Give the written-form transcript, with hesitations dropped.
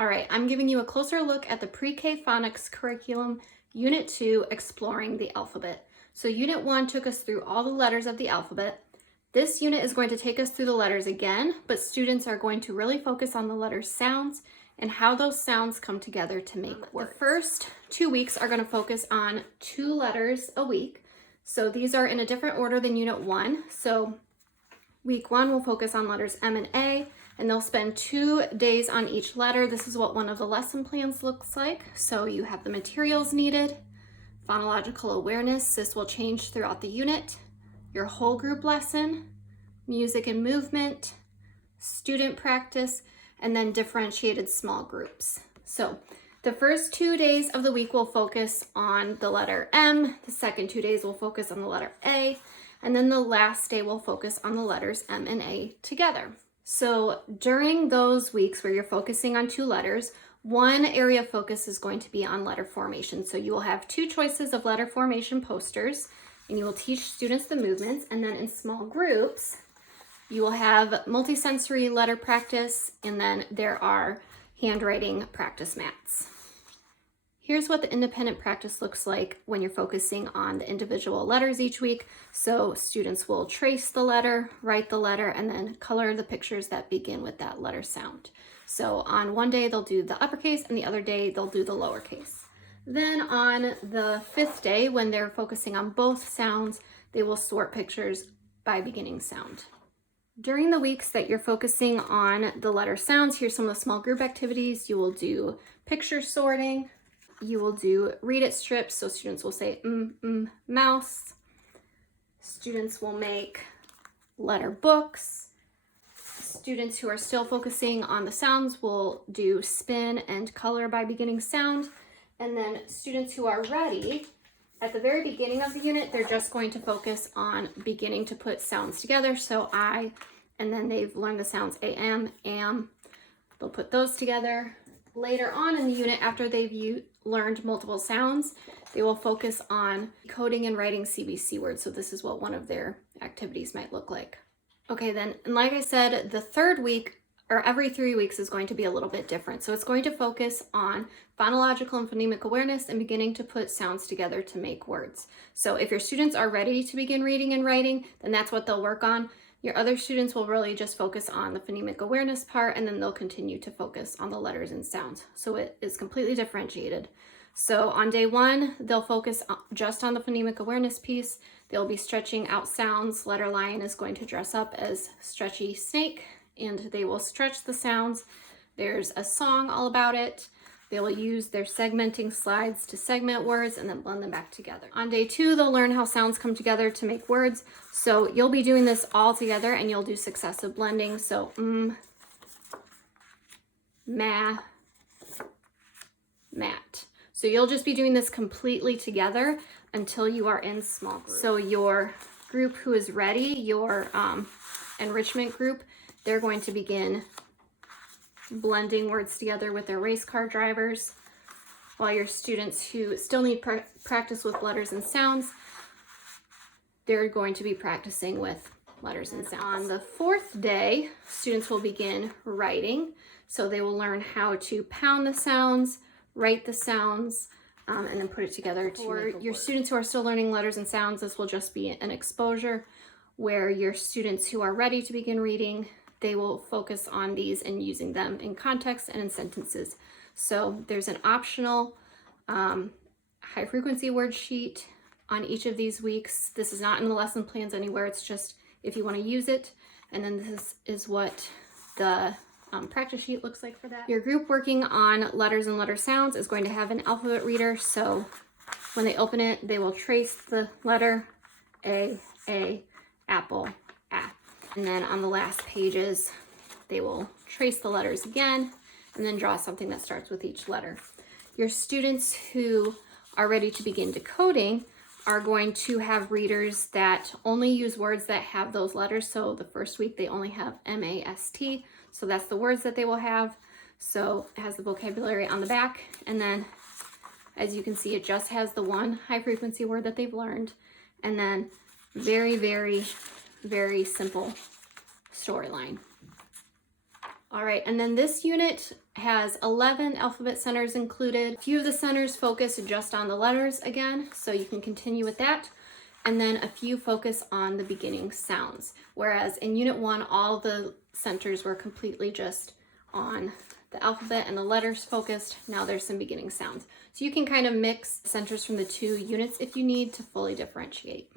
All right, I'm giving you a closer look at the Pre-K Phonics curriculum, Unit 2, Exploring the Alphabet. So Unit 1 took us through all the letters of the alphabet. This unit is going to take us through the letters again, but students are going to really focus on the letter sounds and how those sounds come together to make words. The first 2 weeks are going to focus on 2 letters a week. So these are in a different order than Unit 1. So week 1 will focus on letters M and A, and they'll spend 2 days on each letter. This is what one of the lesson plans looks like. So you have the materials needed, phonological awareness, this will change throughout the unit, your whole group lesson, music and movement, student practice, and then differentiated small groups. So the first 2 days of the week will focus on the letter M, the second 2 days will focus on the letter A, and then the last day will focus on the letters M and A together. So during those weeks where you're focusing on 2 letters, one area of focus is going to be on letter formation. So you will have 2 choices of letter formation posters, and you will teach students the movements, and then in small groups, you will have multisensory letter practice, and then there are handwriting practice mats. Here's what the independent practice looks like when you're focusing on the individual letters each week. So students will trace the letter, write the letter, and then color the pictures that begin with that letter sound. So on one day they'll do the uppercase, and the other day they'll do the lowercase. Then on the 5th day, when they're focusing on both sounds, they will sort pictures by beginning sound. During the weeks that you're focusing on the letter sounds, here's some of the small group activities. You will do picture sorting. You will do read it strips. So students will say mouse. Students will make letter books. Students who are still focusing on the sounds will do spin and color by beginning sound. And then students who are ready, at the very beginning of the unit, they're just going to focus on beginning to put sounds together. So I, and then they've learned the sounds am, they'll put those together. Later on in the unit, after they've learned multiple sounds, they will focus on coding and writing CBC words. So this is what one of their activities might look like. Okay, then, and like I said, the 3rd week, or every 3 weeks, is going to be a little bit different. So it's going to focus on phonological and phonemic awareness and beginning to put sounds together to make words. So if your students are ready to begin reading and writing, then that's what they'll work on. Your other students will really just focus on the phonemic awareness part, and then they'll continue to focus on the letters and sounds. So it is completely differentiated. So on day 1, they'll focus just on the phonemic awareness piece. They'll be stretching out sounds. Letter lion is going to dress up as stretchy snake, and they will stretch the sounds. There's a song all about it. They will use their segmenting slides to segment words and then blend them back together. On day 2, they'll learn how sounds come together to make words. So you'll be doing this all together, and you'll do successive blending. So ma, mat. So you'll just be doing this completely together until you are in small groups. So your group who is ready, your enrichment group, they're going to begin blending words together with their race car drivers, while your students who still need practice with letters and sounds, they're going to be practicing with letters and sounds. On the 4th day, students will begin writing. So they will learn how to pound the sounds, write the sounds, and then put it together. For your students who are still learning letters and sounds, this will just be an exposure, where your students who are ready to begin reading, they will focus on these and using them in context and in sentences. So there's an optional high frequency word sheet on each of these weeks. This is not in the lesson plans anywhere. It's just if you want to use it. And then this is what the practice sheet looks like for that. Your group working on letters and letter sounds is going to have an alphabet reader. So when they open it, they will trace the letter A, apple, A. And then on the last pages, they will trace the letters again and then draw something that starts with each letter. Your students who are ready to begin decoding are going to have readers that only use words that have those letters. So the first week they only have M-A-S-T. So that's the words that they will have. So it has the vocabulary on the back. And then as you can see, it just has the one high frequency word that they've learned. And then very, very, very simple storyline. All right, and then this unit has 11 alphabet centers included. A few of the centers focus just on the letters again, so you can continue with that. And then a few focus on the beginning sounds. Whereas in Unit 1, all the centers were completely just on the alphabet and the letters focused. Now there's some beginning sounds. So you can kind of mix centers from the two units if you need to fully differentiate.